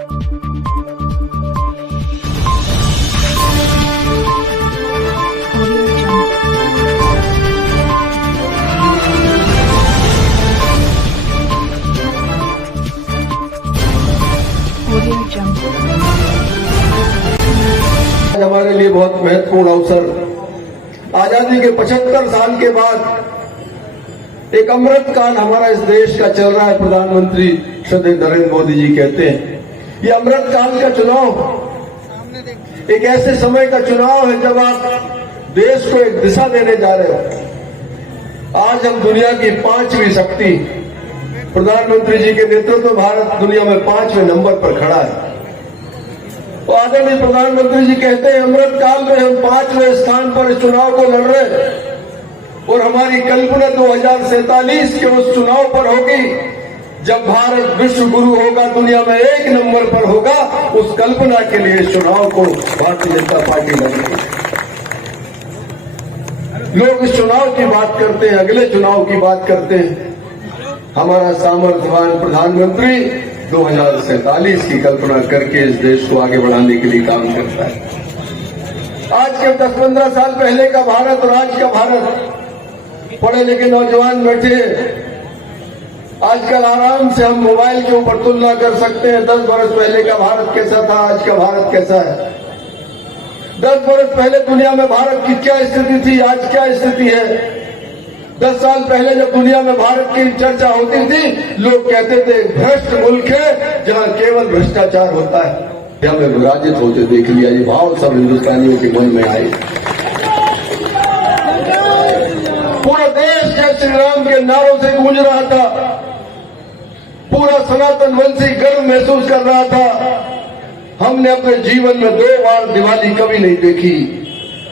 हमारे लिए बहुत महत्वपूर्ण अवसर, आजादी के 75 साल के बाद एक अमृत काल हमारा इस देश का चल रहा है। प्रधानमंत्री श्री नरेंद्र मोदी जी कहते हैं ये अमृत काल का चुनाव एक ऐसे समय का चुनाव है जब आप देश को एक दिशा देने जा रहे हो। आज हम दुनिया की 5वीं शक्ति, प्रधानमंत्री जी के नेतृत्व में भारत दुनिया में 5वें नंबर पर खड़ा है। तो आदरणीय प्रधानमंत्री जी कहते हैं अमृत काल में हम 5वें स्थान पर इस चुनाव को लड़ रहे हैं और हमारी कल्पना 2047 के उस चुनाव पर होगी जब भारत विश्व गुरु होगा, दुनिया में 1 नंबर पर होगा। उस कल्पना के लिए इस चुनाव को भारतीय जनता पार्टी लड़ रही है। लोग इस चुनाव की बात करते हैं, अगले चुनाव की बात करते हैं। हमारा सामर्थ्यवान प्रधानमंत्री 2047 की कल्पना करके इस देश को आगे बढ़ाने के लिए काम करता है। आज के 10-15 साल पहले का भारत और आज का भारत, पढ़े लिखे नौजवान बैठे, आजकल आराम से हम मोबाइल के ऊपर तुलना कर सकते हैं। 10 वर्ष पहले का भारत कैसा था, आज का भारत कैसा है। 10 वर्ष पहले दुनिया में भारत की क्या स्थिति थी, आज क्या स्थिति है। 10 साल पहले जब दुनिया में भारत की चर्चा होती थी, लोग कहते थे भ्रष्ट मुल्क है जहां केवल भ्रष्टाचार होता है। हमें विराजित होते देख लिया, ये भाव सब हिंदुस्तानियों के मन में आए। पूरा देश जय श्री राम के नारों से गूंज रहा था, पूरा सनातन वंशी गर्व महसूस कर रहा था। हमने अपने जीवन में 2 बार दिवाली कभी नहीं देखी,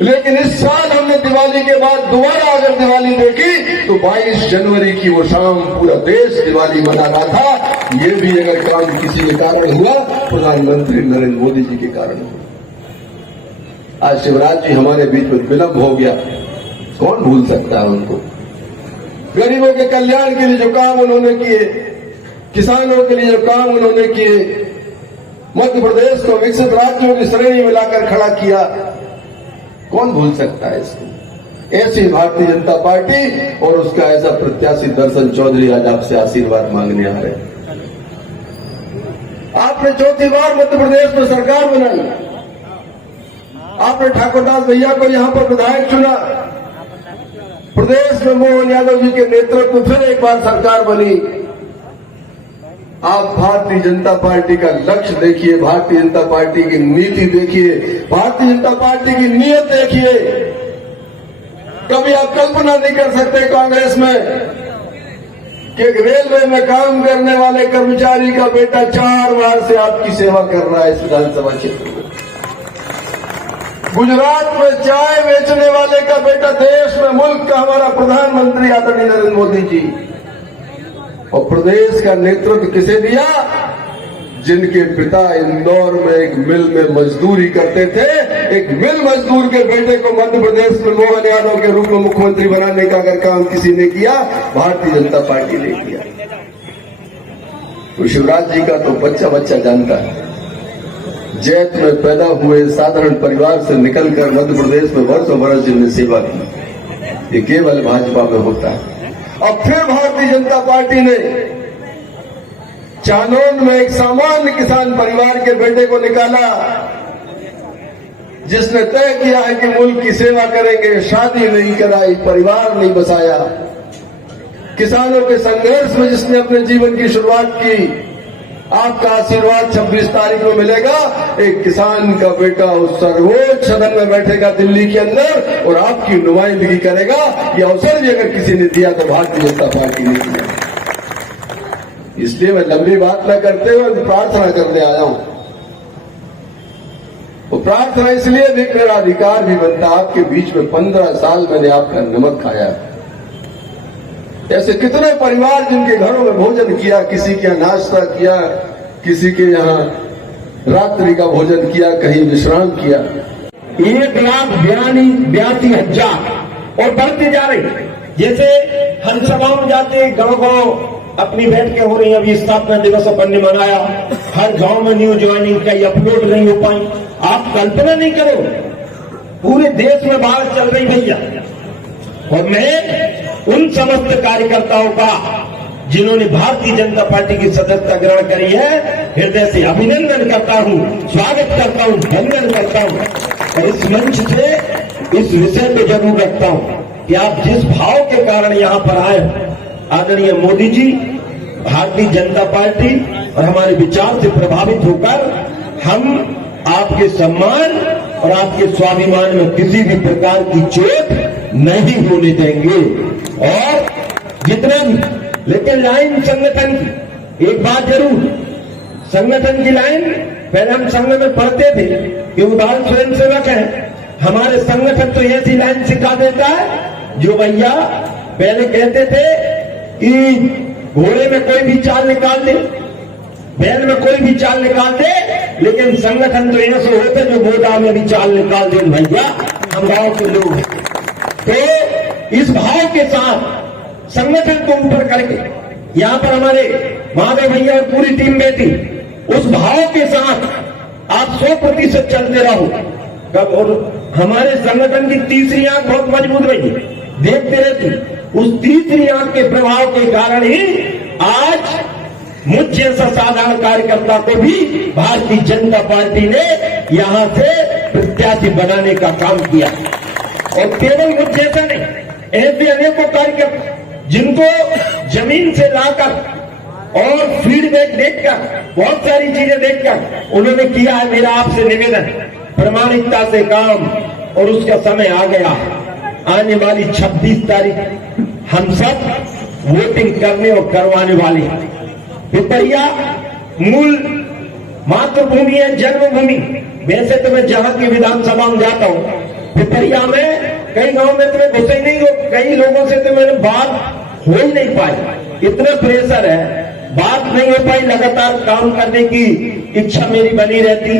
लेकिन इस साल हमने दिवाली के बाद दोबारा अगर दिवाली देखी तो 22 जनवरी की वो शाम पूरा देश दिवाली मना रहा था। ये भी अगर काम किसी के कारण हुआ, प्रधानमंत्री नरेंद्र मोदी जी के कारण हुआ। आज शिवराज जी हमारे बीच में विलंब हो गया, कौन भूल सकता है उनको। गरीबों के कल्याण के लिए जो काम उन्होंने किए, किसानों के लिए जो काम उन्होंने किए, मध्य प्रदेश को विकसित राज्यों की श्रेणी में लाकर खड़ा किया, कौन भूल सकता है इसको। ऐसी भारतीय जनता पार्टी और उसका ऐसा प्रत्याशी दर्शन चौधरी आज आपसे आशीर्वाद मांगने आ रहे हैं। आपने 4थी बार मध्य प्रदेश में सरकार बनाई, आपने ठाकुरदास भैया को यहां पर विधायक चुना। प्रदेश में मोहन यादव जी के नेतृत्व में फिर एक बार सरकार बनी। आप भारतीय जनता पार्टी का लक्ष्य देखिए, भारतीय जनता पार्टी की नीति देखिए, भारतीय जनता पार्टी की नीयत देखिए। कभी आप कल्पना नहीं कर सकते कांग्रेस में कि रेलवे में काम करने वाले कर्मचारी का बेटा 4 बार से आपकी सेवा कर रहा है इस विधानसभा क्षेत्र में। गुजरात में चाय बेचने वाले का बेटा देश में मुल्क का हमारा प्रधानमंत्री आदरणीय नरेंद्र मोदी जी। और प्रदेश का नेतृत्व किसे दिया? जिनके पिता इंदौर में एक मिल में मजदूरी करते थे, एक मिल मजदूर के बेटे को मध्य प्रदेश में मोहन यादव के रूप में मुख्यमंत्री बनाने का अगर काम किसी ने किया, भारतीय जनता पार्टी ने किया। तो शिवराज जी का तो बच्चा बच्चा जानता है। जैत में पैदा हुए साधारण परिवार से निकलकर मध्य प्रदेश में वर्षों बरस जिनने सेवा की, ये केवल भाजपा में होता है। अब फिर भारतीय जनता पार्टी ने चानौन में एक सामान्य किसान परिवार के बेटे को निकाला, जिसने तय किया है कि मुल्क की सेवा करेंगे। शादी नहीं कराई, परिवार नहीं बसाया, किसानों के संघर्ष में जिसने अपने जीवन की शुरुआत की। आपका आशीर्वाद 26 तारीख को मिलेगा। एक किसान का बेटा उस सर्वोच्च सदन में बैठेगा दिल्ली के अंदर और आपकी नुमाइंदगी करेगा। यह अवसर भी अगर किसी ने दिया तो भारतीय जनता पार्टी ने दिया। इसलिए मैं लंबी बात न करते हुए प्रार्थना करने आया हूं। वो प्रार्थना इसलिए भी मेरा अधिकार भी बनता। आपके बीच में 15 साल मैंने आपका नमक खाया। ऐसे कितने परिवार जिनके घरों में भोजन किया, किसी के यहाँ नाश्ता किया, किसी के यहाँ रात्रि का भोजन किया, कहीं विश्राम किया। 1,82,000 और बढ़ती जा रही। जैसे हम सभाओं में जाते गांव गांव अपनी बैठकें हो रही, अभी स्थापना दिवस अपन ने मनाया। हर गांव में न्यू ज्वाइनिंग कहीं अपलोड नहीं हो पाई। आप कल्पना नहीं करो, पूरे देश में बाढ़ चल रही भैया। और मैं उन समस्त कार्यकर्ताओं का जिन्होंने भारतीय जनता पार्टी की सदस्यता ग्रहण करी है, हृदय से अभिनंदन करता हूं, स्वागत करता हूं, वंदन करता हूं। और इस मंच से इस विषय को जरूर रखता हूं कि आप जिस भाव के कारण यहां पर आए, आदरणीय मोदी जी, भारतीय जनता पार्टी और हमारे विचार से प्रभावित होकर हम आपके सम्मान और आपके स्वाभिमान में किसी भी प्रकार की चोट नहीं होने देंगे। और जितने लेकिन लाइन संगठन की एक बात जरूर, संगठन की लाइन पहले हम संघ में पढ़ते थे कि उदाहरण स्वयं सेवक है, हमारे संगठन तो ऐसी लाइन सिखा देता है जो भैया पहले कहते थे कि घोड़े में कोई भी चाल निकाल दे, बैल में कोई भी चाल निकाल दे, लेकिन संगठन तो ऐसे होते जो गोदा में भी चाल निकाल दे भैया हम गांव के लोग। तो इस भाव के साथ संगठन को ऊपर करके यहां पर हमारे महादेव भैया और पूरी टीम बैठी, उस भाव के साथ आप 100% चलते रहो। कब और हमारे संगठन की तीसरी आंख बहुत मजबूत रही, देखते रहती। उस तीसरी आंख के प्रभाव के कारण ही आज मुझ जैसा साधारण कार्यकर्ता को भी भारतीय जनता पार्टी ने यहां से प्रत्याशी बनाने का काम किया। और केवल मुझ जैसा नहीं, ऐसे अनेकों कार्यकर्ता जिनको जमीन से लाकर और फीडबैक देखकर, बहुत सारी चीजें देखकर उन्होंने किया है। मेरा आपसे निवेदन, प्रामाणिकता से काम, और उसका समय आ गया। आने वाली 26 तारीख हम सब वोटिंग करने और करवाने वाले हैं। पिपरिया मूल मातृभूमि है, जन्मभूमि। वैसे तो मैं जहां की विधानसभा में जाता हूं, पिपरिया में कई गांव में तुम्हें घुसे ही नहीं हो, कई लोगों से तो मैंने बात हो ही नहीं पाई, इतना प्रेशर है, बात नहीं हो पाई। लगातार काम करने की इच्छा मेरी बनी रहती।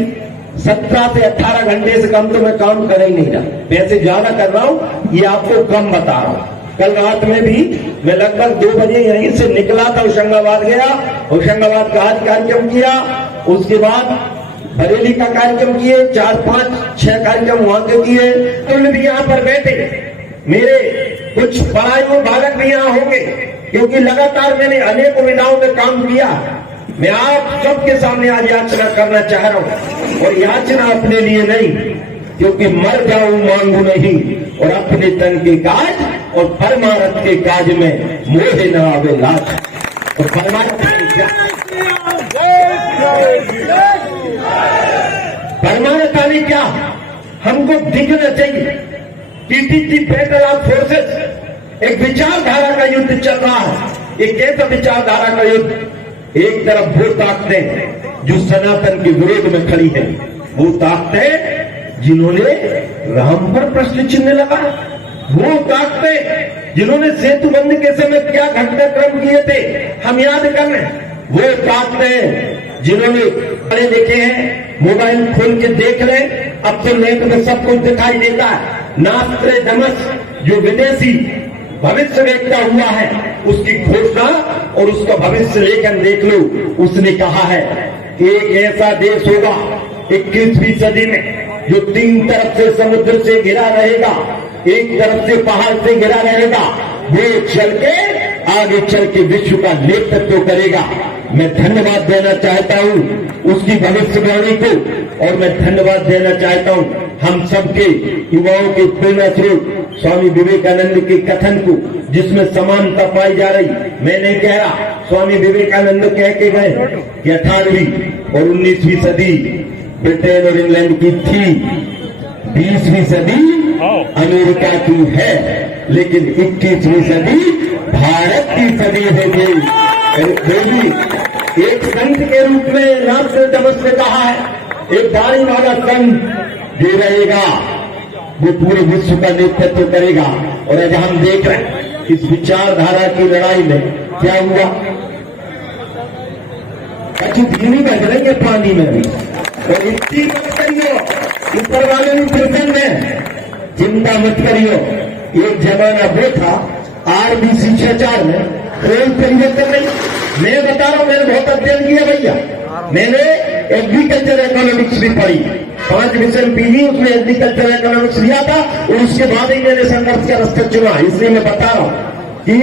17 से 18 घंटे से कम तो मैं काम कर ही नहीं रहा, वैसे ज्यादा कर रहा हूं, ये आपको कम बता रहा हूं। कल रात में भी मैं लगभग 2 बजे यहीं से निकला था, होशंगाबाद गया, होशंगाबाद का आज कार्यक्रम किया, उसके बाद बरेली का कार्यक्रम किए, 4, 5, 6 कार्यक्रम वहां के किए। तुम भी यहाँ पर बैठे, मेरे कुछ पढ़ाई बालक भी यहाँ होंगे, क्योंकि लगातार मैंने अनेकों विधाओं में काम किया। मैं आप सबके सामने आज याचना करना चाह रहा हूँ, और याचना अपने लिए नहीं, क्योंकि मर जाऊं मांगू नहीं, और अपने तन के काज और परमार्थ के काज में मोहे न आवे लाज। और परमार्थ आने क्या, हमको दिखना चाहिए। टीटीसी बैटल ऑफ फोर्सेस एक विचारधारा का युद्ध चल रहा है। एक कैसा विचारधारा का युद्ध? एक तरफ वो ताकतें जो सनातन के विरोध में खड़ी है, वो ताकतें जिन्होंने राम पर प्रश्न चिन्ह लगाया, वो ताकतें जिन्होंने सेतु बंद के समय क्या घटनाक्रम किए थे हम याद कर रहे हैं, वो ताकतें जिन्होंने पढ़े लिखे हैं, मोबाइल खोल के देख रहे, अब तो नेट में सब कुछ दिखाई देता है। नास्ट्रेडमस जो विदेशी भविष्य देखता हुआ है, उसकी घोषणा और उसका भविष्य लेकर देख लो। उसने कहा है कि एक ऐसा देश होगा 21वीं सदी में जो 3 तरफ से समुद्र से घिरा रहेगा, एक तरफ से पहाड़ से घिरा रहेगा, वो चल के आगे चल के विश्व का नेतृत्व करेगा। मैं धन्यवाद देना चाहता हूं उसकी भविष्यवाणी को, और मैं धन्यवाद देना चाहता हूं हम सबके युवाओं के प्रेरणा स्रोत स्वामी विवेकानंद के कथन को, जिसमें समानता पाई जा रही। मैं नहीं कह रहा, स्वामी विवेकानंद कह के गए कि 18वीं और 19वीं सदी ब्रिटेन और इंग्लैंड की थी, 20वीं सदी अमेरिका की है, लेकिन 21वीं सदी भारत की सदी होगी। एक संत के रूप में नास्ट्रेडमस ने कहा है, एक बाणी वाला संत जो रहेगा वो पूरे विश्व का नेतृत्व करेगा। और आज हम देख रहे हैं इस विचारधारा की लड़ाई में क्या हुआ, कच्ची धीमी बह रही पानी में भी, और इतनी मत करियो, ऊपर वाले ने प्रसन्न है, चिंता मत करियो। एक जमाना वो था RB शिष्टाचार में कोई परिवर्तन नहीं। मैं बता रहा हूं, मैंने बहुत अध्ययन किया भैया, मैंने एग्रीकल्चर इकोनॉमिक्स भी पढ़ी, 5 विषय पीजी उसमें एग्रीकल्चर इकोनॉमिक्स लिया था और उसके बाद ही मैंने संघर्ष का रास्ता चुना। इसलिए मैं बता रहा हूं कि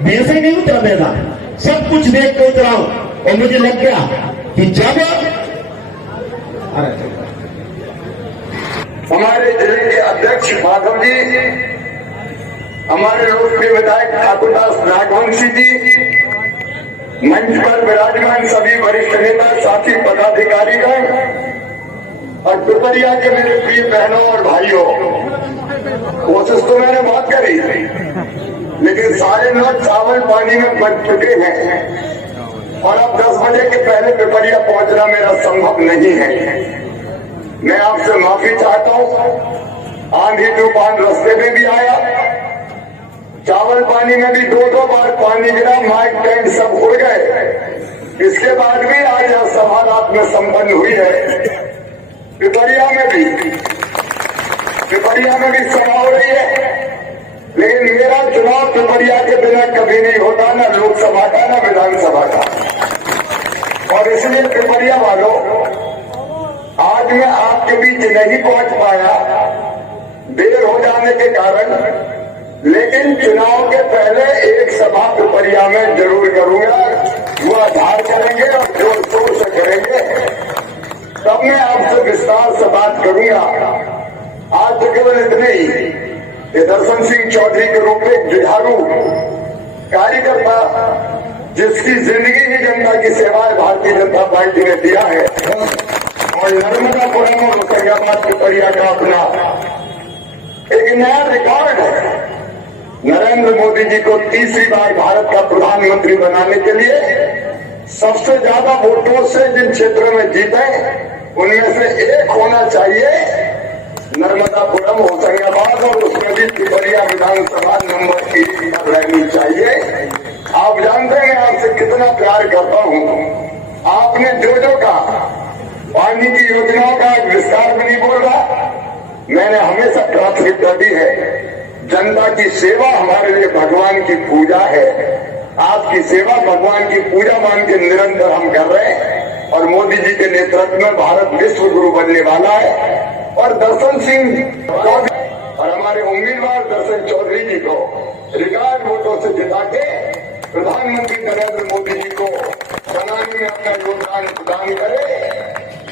वैसे ही नहीं उतरा देता, सब कुछ देख के उतरा हूं। और मुझे लग गया कि जब हमारे जिले के अध्यक्ष माधव जी, हमारे लोकप्रिय विधायक ठाकुरदास राघवंशी जी, मंच पर विराजमान सभी वरिष्ठ नेता, साथी, पदाधिकारीगण और पिपरिया के मेरे प्रिय बहनों और भाइयों, कोशिश तो मैंने बहुत करी, लेकिन 9:30 चावल पानी में बच चुके हैं और अब 10 बजे के पहले पिपरिया पहुंचना मेरा संभव नहीं है। मैं आपसे माफी चाहता हूं। आंधी तूफान रास्ते में भी आया, चावल पानी में भी 2-2 बार पानी गिरा, माइक टेंट सब उड़ गए। इसके बाद भी आज यह सभा रात में संपन्न हुई है। पिपरिया में भी सभा हो रही है, लेकिन मेरा चुनाव पिपरिया के बिना कभी नहीं होता, न लोकसभा का न विधानसभा का। और इसलिए पिपरिया वालों, आज मैं आपके बीच नहीं पहुंच पाया देर हो जाने के कारण, लेकिन चुनाव के पहले एक सभा पिपरिया में जरूर करूंगा। वो आधार करेंगे और जोर शोर से करेंगे, तब मैं आपसे विस्तार से बात करूंगा। आज तो केवल इतने ही कि दर्शन सिंह चौधरी के रूप में जुझारू कार्यकर्ता, जिसकी जिंदगी ही जनता की सेवाएं भारतीय जनता पार्टी ने दिया है, और नर्मदापुरम और मुसैयाबाद पिपरिया का अपना एक नया रिकॉर्ड है। नरेंद्र मोदी जी को तीसरी बार भारत का प्रधानमंत्री बनाने के लिए सबसे ज्यादा वोटों से जिन क्षेत्रों में जीते, उनमें से एक होना चाहिए नर्मदापुरम, होशंगाबाद, और उसमें भी पिपरिया विधानसभा नंबर 1 रहनी चाहिए। आप जानते हैं मैं आपसे कितना प्यार करता हूं। आपने जो कहा, पानी की योजनाओं का विस्तार भी नहीं बोल रहा। मैंने हमेशा प्राथमिकता दी है, जनता की सेवा हमारे लिए भगवान की पूजा है। आपकी सेवा भगवान की पूजा मान के निरंतर हम कर रहे हैं, और मोदी जी के नेतृत्व में भारत विश्व गुरु बनने वाला है। और दर्शन सिंह चौधरी और हमारे उम्मीदवार दर्शन चौधरी जी को रिकॉर्ड वोटों से जिता के प्रधानमंत्री नरेंद्र मोदी जी को बनाने में अपना योगदान प्रदान करें।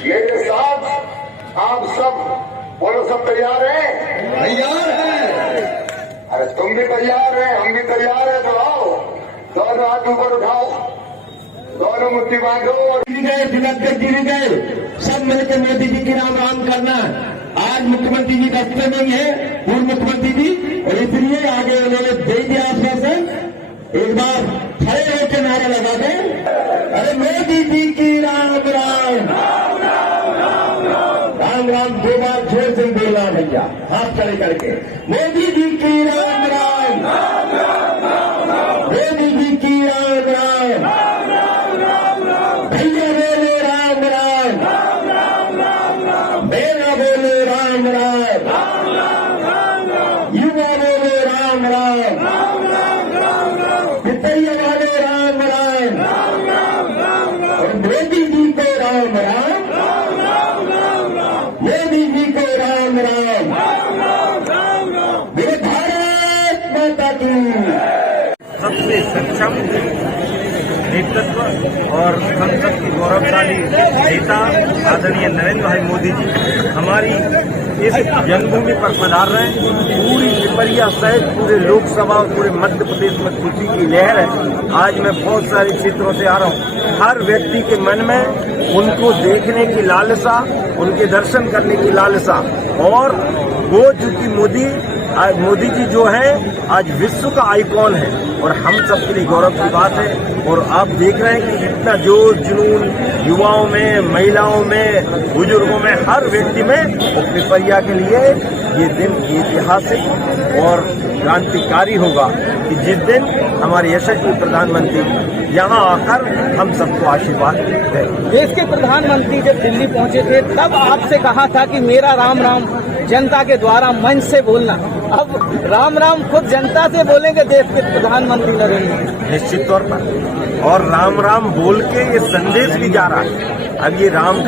मेरे साथ आप सब बोलो, सब तैयार हैं? तैयार हैं। अरे तुम भी तैयार हैं, हम भी तैयार हैं। तो आओ, दोनों हाथ ऊपर उठाओ, दोनों मुट्ठी बांधो। दिनकर जी भी गए, सब मिलकर मोदी जी की राम करना। आज मुख्यमंत्री जी रास्ते में ही है, पूर्व मुख्यमंत्री जी, और इसलिए आगे उन्होंने दे दिया आश्वासन। एक बार खड़े होकर नारा लगा दें, अरे मोदी जी की राम राम, राम राम 2 बार जोर से बोलना भैया, हाथ खड़े करके, मोदी जी की राम राम, मोदी जी की राम राम, भैया बोले राम राम, बेरा बोले राम राम, युवा बोले राम राम, पिपरिया वाले राम राम, और मोदी जी को राम राम, मोदी जी को राम राम, मेरे भारत माता की। सबसे सक्षम नेतृत्व और संसद की गौरवशाली नेता आदरणीय नरेंद्र भाई मोदी जी हमारी इस जन्मभूमि पर पधार रहे हैं। पूरी पिपरिया सहित पूरे लोकसभा और पूरे मध्य प्रदेश में खुशी की लहर है। आज मैं बहुत सारे क्षेत्रों से आ रहा हूँ। हर व्यक्ति के मन में उनको देखने की लालसा, उनके दर्शन करने की लालसा, और वो चूंकि मोदी जी जो है आज विश्व का आइकॉन है और हम सबके लिए गौरव की बात है। और आप देख रहे हैं कि इतना जोश जुनून युवाओं में, महिलाओं में, बुजुर्गों में, हर व्यक्ति में, और पिपरिया के लिए ये दिन ऐतिहासिक और क्रांतिकारी होगा कि जिस दिन हमारे यशस्वी प्रधानमंत्री यहाँ आकर हम सबको आशीर्वाद दें। देश के प्रधानमंत्री जब दिल्ली पहुंचे थे तब आपसे कहा था कि मेरा राम राम जनता के द्वारा मंच से बोलना। अब राम राम खुद जनता से बोलेंगे देश के प्रधानमंत्री नरेंद्र मोदी। निश्चित तौर पर और राम राम बोल के ये संदेश भी जा रहा है। अब ये राम